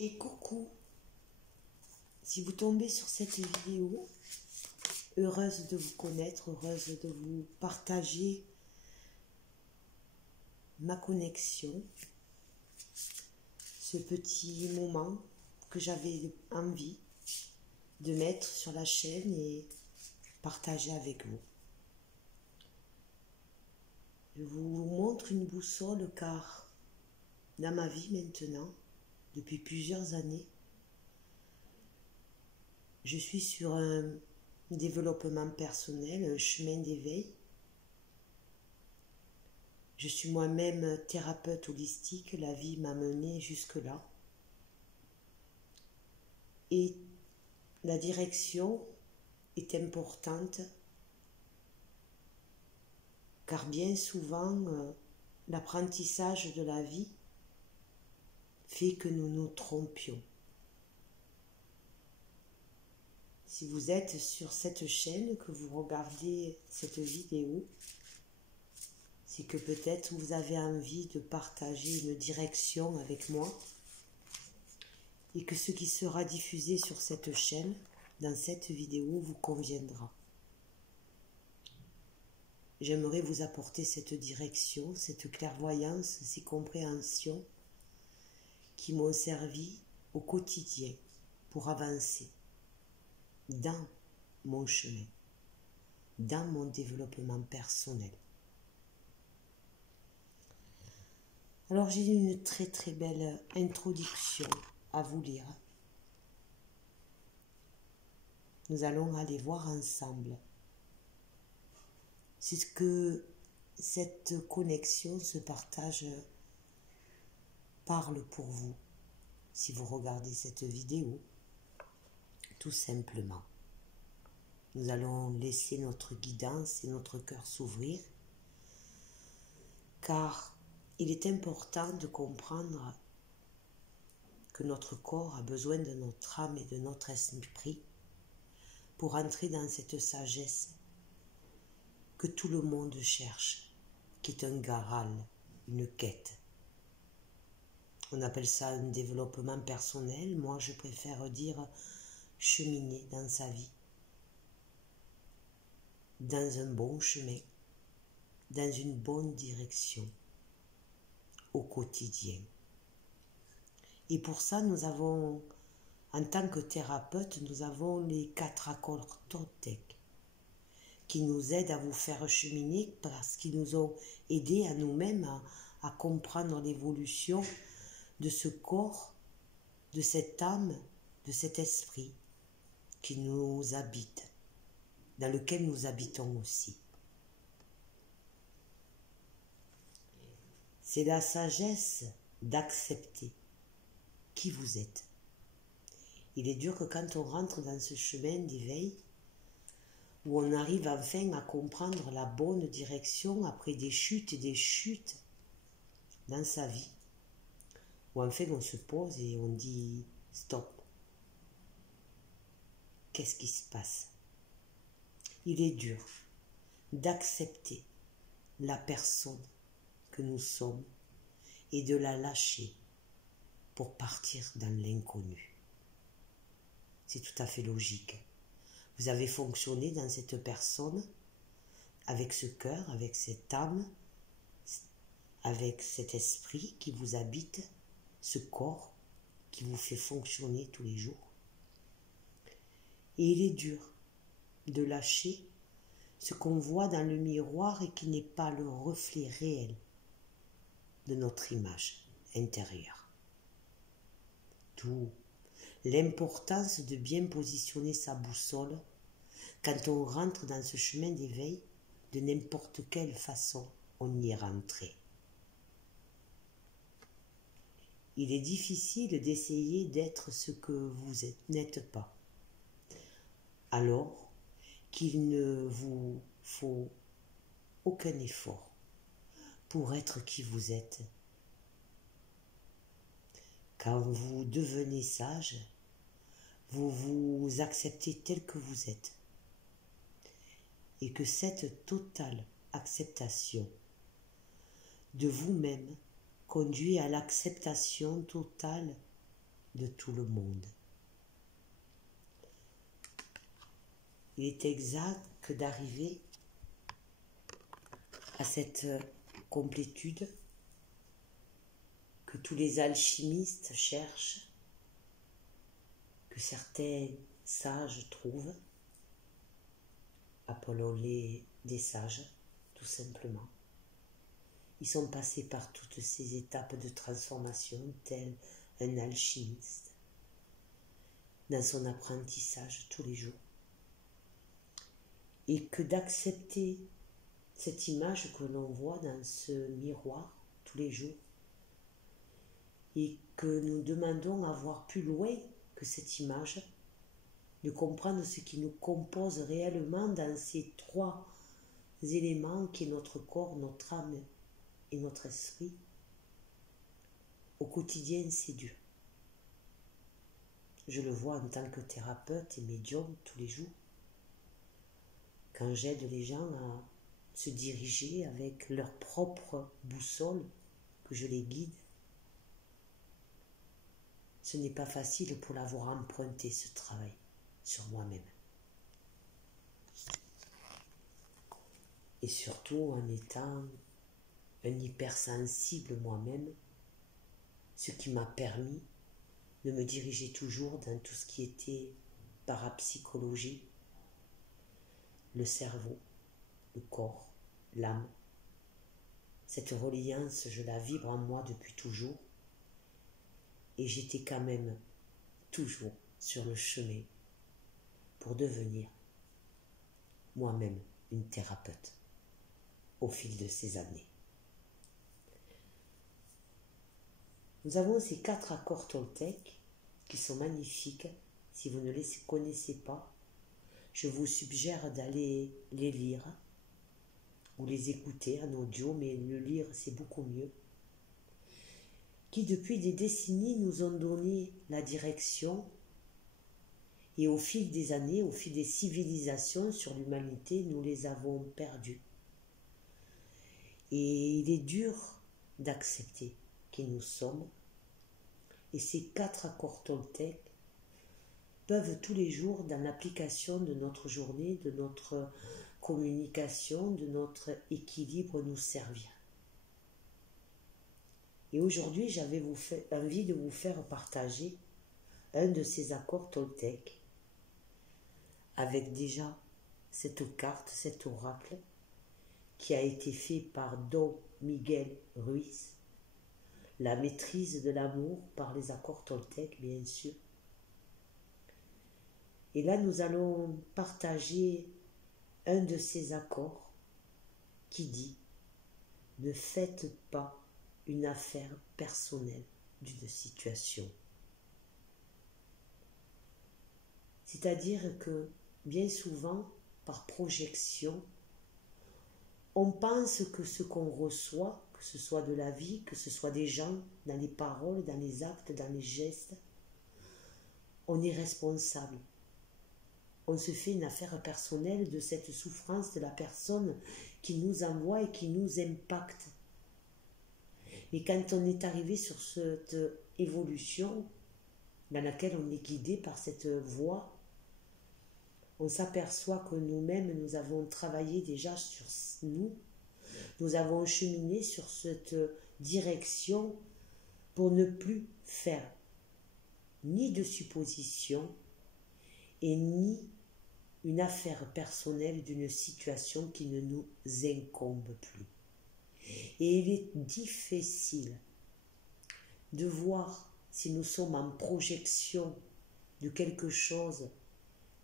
Et coucou, si vous tombez sur cette vidéo, heureuse de vous connaître, heureuse de vous partager ma connexion, ce petit moment que j'avais envie de mettre sur la chaîne et partager avec vous. Je vous montre une boussole car dans ma vie maintenant, depuis plusieurs années, je suis sur un développement personnel, un chemin d'éveil. Je suis moi-même thérapeute holistique, la vie m'a menée jusque-là. Et la direction est importante car bien souvent l'apprentissage de la vie fait que nous nous trompions. Si vous êtes sur cette chaîne, que vous regardez cette vidéo, c'est que peut-être vous avez envie de partager une direction avec moi et que ce qui sera diffusé sur cette chaîne, dans cette vidéo, vous conviendra. J'aimerais vous apporter cette direction, cette clairvoyance, ces compréhensions qui m'ont servi au quotidien pour avancer dans mon chemin, dans mon développement personnel. Alors j'ai une très très belle introduction à vous lire. Nous allons aller voir ensemble. C'est ce que cette connexion, ce partage parle pour vous, si vous regardez cette vidéo, tout simplement. Nous allons laisser notre guidance et notre cœur s'ouvrir, car il est important de comprendre que notre corps a besoin de notre âme et de notre esprit pour entrer dans cette sagesse que tout le monde cherche, qui est un Graal, une quête. On appelle ça un développement personnel. Moi, je préfère dire cheminer dans sa vie, dans un bon chemin, dans une bonne direction, au quotidien. Et pour ça, nous avons, en tant que thérapeute, nous avons les 4 accords Toltec qui nous aident à vous faire cheminer parce qu'ils nous ont aidés à nous-mêmes à comprendre l'évolution de ce corps, de cette âme, de cet esprit qui nous habite, dans lequel nous habitons aussi. C'est la sagesse d'accepter qui vous êtes. Il est dur que quand on rentre dans ce chemin d'éveil, où on arrive enfin à comprendre la bonne direction après des chutes dans sa vie, où enfin on se pose et on dit stop. Qu'est-ce qui se passe? Il est dur d'accepter la personne que nous sommes et de la lâcher pour partir dans l'inconnu. C'est tout à fait logique. Vous avez fonctionné dans cette personne, avec ce cœur, avec cette âme, avec cet esprit qui vous habite, ce corps qui vous fait fonctionner tous les jours. Et il est dur de lâcher ce qu'on voit dans le miroir et qui n'est pas le reflet réel de notre image intérieure. D'où l'importance de bien positionner sa boussole quand on rentre dans ce chemin d'éveil, de n'importe quelle façon on y est rentré. Il est difficile d'essayer d'être ce que vous n'êtes pas, alors qu'il ne vous faut aucun effort pour être qui vous êtes. Quand vous devenez sage, vous vous acceptez tel que vous êtes. Et que cette totale acceptation de vous-même conduit à l'acceptation totale de tout le monde. Il est exact que d'arriver à cette complétude que tous les alchimistes cherchent, que certains sages trouvent, appelons-les des sages, tout simplement. Ils sont passés par toutes ces étapes de transformation, tel un alchimiste, dans son apprentissage tous les jours. Et que d'accepter cette image que l'on voit dans ce miroir tous les jours, et que nous demandons à voir plus loin que cette image, de comprendre ce qui nous compose réellement dans ces trois éléments qui est notre corps, notre âme et notre esprit. Au quotidien, c'est dur. Je le vois en tant que thérapeute et médium tous les jours, quand j'aide les gens à se diriger avec leur propre boussole, que je les guide. Ce n'est pas facile pour l'avoir emprunté, ce travail, sur moi-même. Et surtout en étant un hypersensible moi-même, ce qui m'a permis de me diriger toujours dans tout ce qui était parapsychologie, le cerveau, le corps, l'âme. Cette reliance, je la vibre en moi depuis toujours. Et j'étais quand même toujours sur le chemin pour devenir moi-même une thérapeute au fil de ces années. Nous avons ces 4 accords Toltec qui sont magnifiques. Si vous ne les connaissez pas, je vous suggère d'aller les lire ou les écouter en audio, mais le lire c'est beaucoup mieux. Qui depuis des décennies nous ont donné la direction, et au fil des années, au fil des civilisations sur l'humanité, nous les avons perdus. Et il est dur d'accepter qui nous sommes, et ces 4 accords Toltec peuvent tous les jours, dans l'application de notre journée, de notre communication, de notre équilibre, nous servir. Et aujourd'hui, j'avais envie de vous faire partager un de ces accords Toltec, avec déjà cette carte, cet oracle, qui a été fait par Don Miguel Ruiz, la maîtrise de l'amour par les accords Toltec, bien sûr. Et là, nous allons partager un de ces accords qui dit « Ne faites pas une affaire personnelle d'une situation ». C'est-à-dire que, bien souvent, par projection, on pense que ce qu'on reçoit, que ce soit de la vie, que ce soit des gens, dans les paroles, dans les actes, dans les gestes, on est responsable. On se fait une affaire personnelle de cette souffrance de la personne qui nous envoie et qui nous impacte. Mais quand on est arrivé sur cette évolution dans laquelle on est guidé par cette voie, on s'aperçoit que nous-mêmes, nous avons travaillé déjà sur nous, nous avons cheminé sur cette direction pour ne plus faire ni de suppositions et ni une affaire personnelle d'une situation qui ne nous incombe plus. Et il est difficile de voir si nous sommes en projection de quelque chose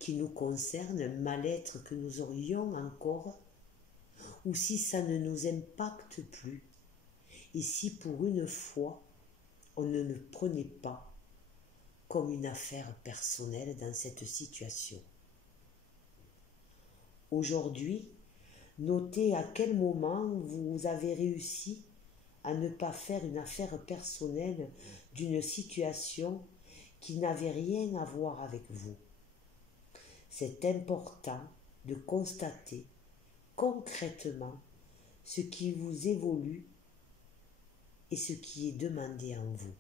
qui nous concerne, un mal-être que nous aurions encore, ou si ça ne nous impacte plus, et si pour une fois on ne le prenait pas comme une affaire personnelle dans cette situation. Aujourd'hui, notez à quel moment vous avez réussi à ne pas faire une affaire personnelle d'une situation qui n'avait rien à voir avec vous. C'est important de constater concrètement ce qui vous évolue et ce qui est demandé en vous.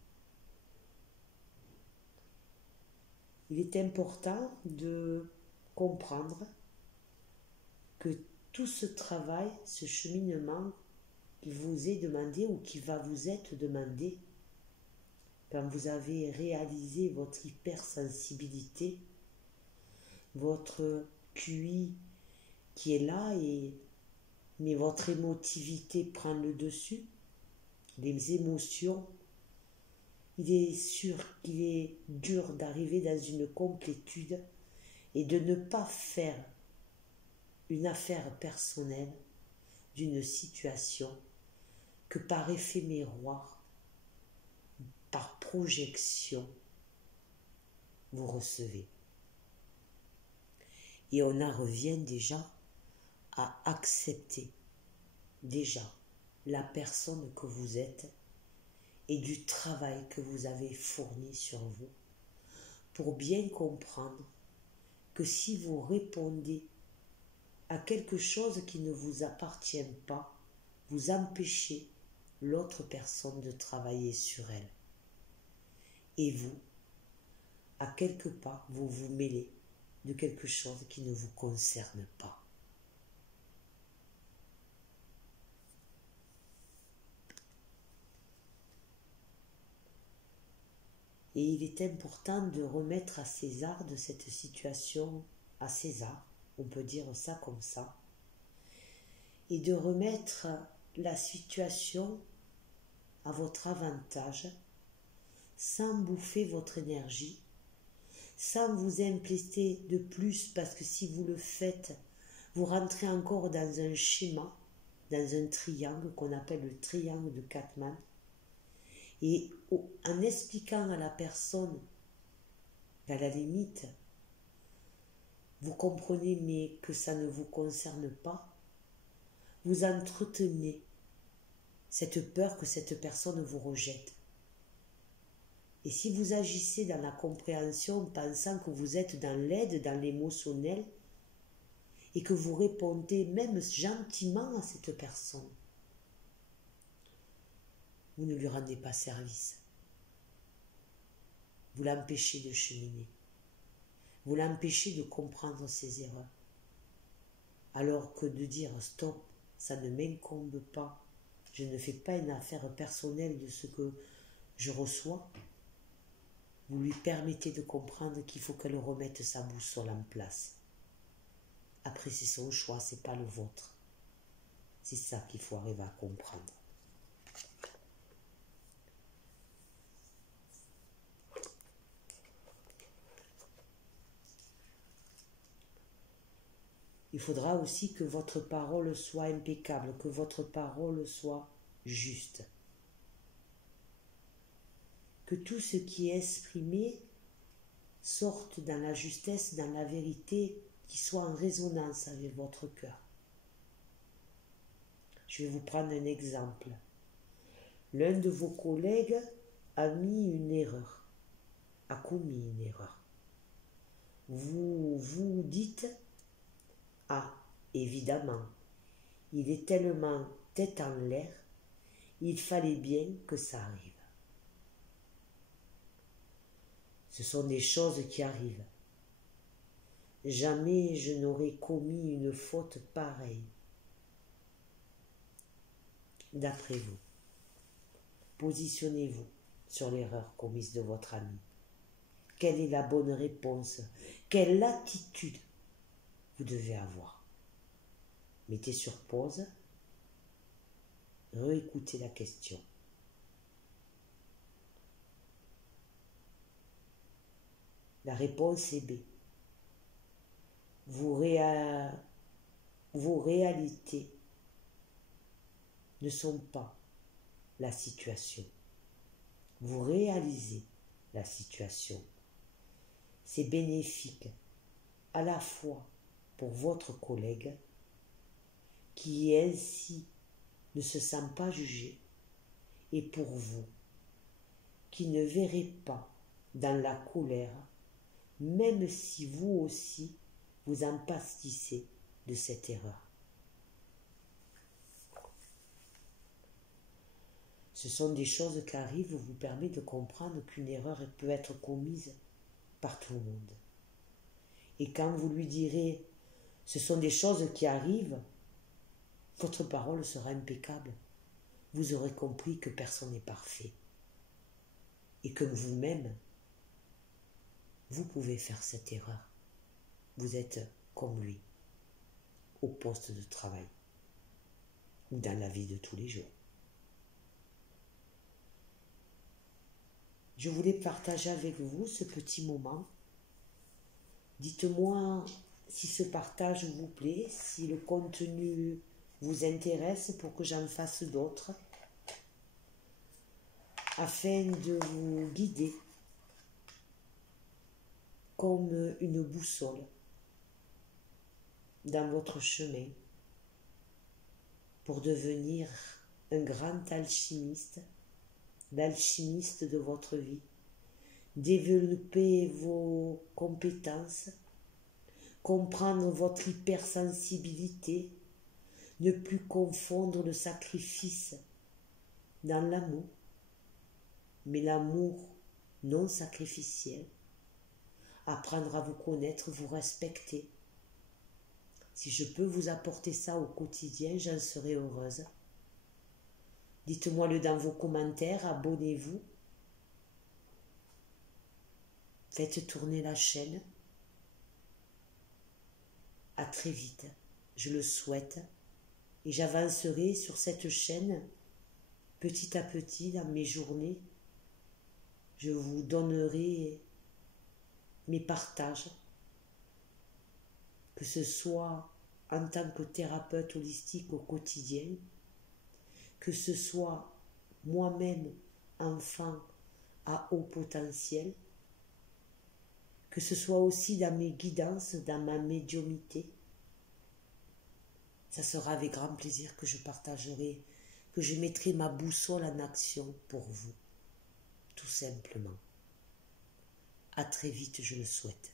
il est important de comprendre que tout ce travail, ce cheminement qui vous est demandé ou qui va vous être demandé, quand vous avez réalisé votre hypersensibilité, votre QI qui est là, mais votre émotivité prend le dessus, les émotions, il est sûr qu'il est dur d'arriver dans une complétude et de ne pas faire une affaire personnelle d'une situation que par effet miroir, par projection, vous recevez. Et on en revient déjà à accepter déjà la personne que vous êtes et du travail que vous avez fourni sur vous pour bien comprendre que si vous répondez à quelque chose qui ne vous appartient pas, vous empêchez l'autre personne de travailler sur elle. Et vous, à quelque part, vous vous mêlez de quelque chose qui ne vous concerne pas. Et il est important de remettre à César de cette situation, à César, on peut dire ça comme ça, et de remettre la situation à votre avantage, sans bouffer votre énergie, sans vous impliquer de plus, parce que si vous le faites, vous rentrez encore dans un schéma, dans un triangle qu'on appelle le triangle de Karpman, et en expliquant à la personne, à la limite, vous comprenez mais que ça ne vous concerne pas, vous entretenez cette peur que cette personne vous rejette. Et si vous agissez dans la compréhension, pensant que vous êtes dans l'aide, dans l'émotionnel, et que vous répondez même gentiment à cette personne, vous ne lui rendez pas service. Vous l'empêchez de cheminer. Vous l'empêchez de comprendre ses erreurs. Alors que de dire stop, ça ne m'incombe pas, je ne fais pas une affaire personnelle de ce que je reçois, vous lui permettez de comprendre qu'il faut qu'elle remette sa boussole en place. Après, c'est son choix, c'est pas le vôtre. C'est ça qu'il faut arriver à comprendre. Il faudra aussi que votre parole soit impeccable, que votre parole soit juste. Que tout ce qui est exprimé sorte dans la justesse, dans la vérité, qui soit en résonance avec votre cœur. Je vais vous prendre un exemple. L'un de vos collègues a commis une erreur. Vous vous dites, ah, évidemment, il est tellement tête en l'air, il fallait bien que ça arrive. Ce sont des choses qui arrivent. Jamais je n'aurais commis une faute pareille. D'après vous, positionnez-vous sur l'erreur commise de votre ami. Quelle est la bonne réponse? Quelle attitude vous devez avoir? Mettez sur pause, réécoutez la question. La réponse est B. Vos réalités ne sont pas la situation. Vous réalisez la situation. C'est bénéfique à la fois pour votre collègue qui ainsi ne se sent pas jugé et pour vous qui ne verrez pas dans la colère, même si vous aussi vous empastissez de cette erreur. Ce sont des choses qui arrivent, vous permettent de comprendre qu'une erreur peut être commise par tout le monde. Et quand vous lui direz, ce sont des choses qui arrivent, votre parole sera impeccable. Vous aurez compris que personne n'est parfait. Et que vous-même, vous pouvez faire cette erreur. Vous êtes comme lui, au poste de travail, ou dans la vie de tous les jours. Je voulais partager avec vous ce petit moment. Dites-moi si ce partage vous plaît, si le contenu vous intéresse pour que j'en fasse d'autres, afin de vous guider comme une boussole dans votre chemin pour devenir un grand alchimiste, l'alchimiste de votre vie. Développer vos compétences, comprendre votre hypersensibilité, ne plus confondre le sacrifice dans l'amour, mais l'amour non sacrificiel, apprendre à vous connaître, vous respecter. Si je peux vous apporter ça au quotidien, j'en serai heureuse. Dites-moi-le dans vos commentaires, abonnez-vous. Faites tourner la chaîne. À très vite, je le souhaite. Et j'avancerai sur cette chaîne petit à petit dans mes journées. Je vous donnerai mes partages, que ce soit en tant que thérapeute holistique au quotidien, que ce soit moi-même enfant à haut potentiel, que ce soit aussi dans mes guidances, dans ma médiumnité. Ça sera avec grand plaisir que je partagerai, que je mettrai ma boussole en action pour vous, tout simplement. À très vite, je le souhaite.